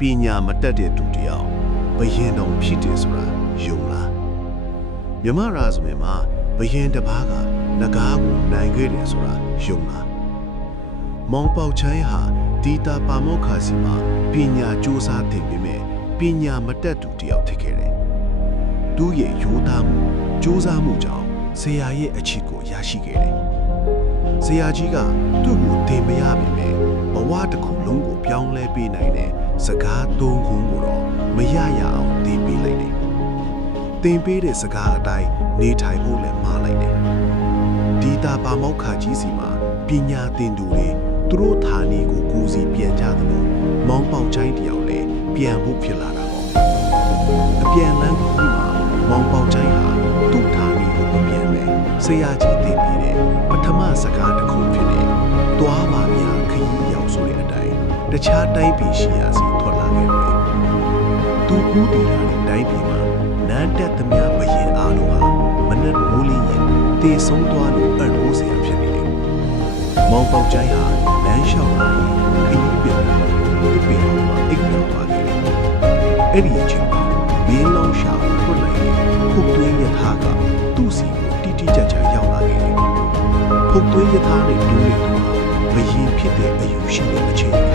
ပညာမတတ်တဲ့သူတယောက်ဘယင်တော်ဖြစ်တယ်ဆိုတာယုံလားမြမရာဇဝင်မှာဘယင်တစ်ပါးကငကားကိုနိုင်ခဲ့တယ်ဆိုတာယုံလားမောင်ပေါချိုင်းဟာဒီတာပါမောခါစီမှာပညာစူးစမ်းသင်ပေမဲ့ပညာမတတ်သူတယောက်ဖြစ်ခဲ့တယ်သူ့ရဲ့ရိုးသားမှုစူးစမ်းမှုကြောင့်ဆရာရဲ့အချစ်ကိုရရှိခဲ့တယ်ဆရာကြီးကသူ့ကိုသင်မရပေမဲ့ဘဝတစ်ခုလုံးကိုပြောင်းလဲပေးနိုင်တဲ့စကားသုံးခုကိုတော့မရရအောင်သင်ပေးလိုက်တယ်သင်ပေးတဲ့စကားအတိုင်းနေထိုင်ဖို့လည်းမှားလိုက်တယ်ဒီတာပါမောက်ခါကြီးစီမှာပညာသင်သူတွေသူတို့ဌာနေကိုကိုယ်စီပြန်ကြသလိုမောင်းပေါက်ချိုင်းတယောက်လည်းပြန်ဖို့ဖြစ်လာတာပေါ့အပြန်လန်းကြီးမှာမောင်းပေါက်ချိုင်းဟာသူ့ဌာနေကိုမပြန်ပဲဆရာကြီးသင်ပေးတဲ့ပထမစကားတစ်ခုဖြစ်နေတွားပါများခရီးရောက်ဆိုတဲ့အတိုင်းတခြားတိုင်းပြည်ရှိရာစီထွက်လာခဲ့တယ်သူကူးတည်လာတဲ့တိုင်းပြည်မှာနန်းတက်သမျှဘယင်အားလုံးဟာမနက်မိုးလင်းရင်တေဆုံးသွားလို့အံ့ဩစရာဖြစ်နေတယ်မောင်ပေါက်ချိုင်းဟာလမ်းလျှောက်လာရင်ခရီးပြန်လာတစ်ပင်ပေါ်မှာအိပ်ပျော်သွားခဲ့တယ်အဲ့ဒီအချိန်မှာမင်းလောင်းရှာဖွင့်လိုက်တဲ့ဖုတ်သွင်းရထားကသူ့စီကိုတိတိကျကျရောက်လာခဲ့တယ်ဖုတ်သွင်းရထားနဲ့တူးတဲ့သူဟာဘယင်ဖြစ်တဲ့အယူရှိတဲ့အချိန်က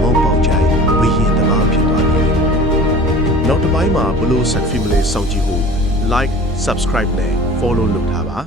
မောင်ပေါက်ချိုင်းဘယင်တမားဖြစ်သွားတယ်နောက်တစ်ပိုင်းမှာဘလို့ဆက်ဖီမလေးစောင့်ကြည့်ဖို့ like subscribe နဲ့ follow လုပ်ထားပါ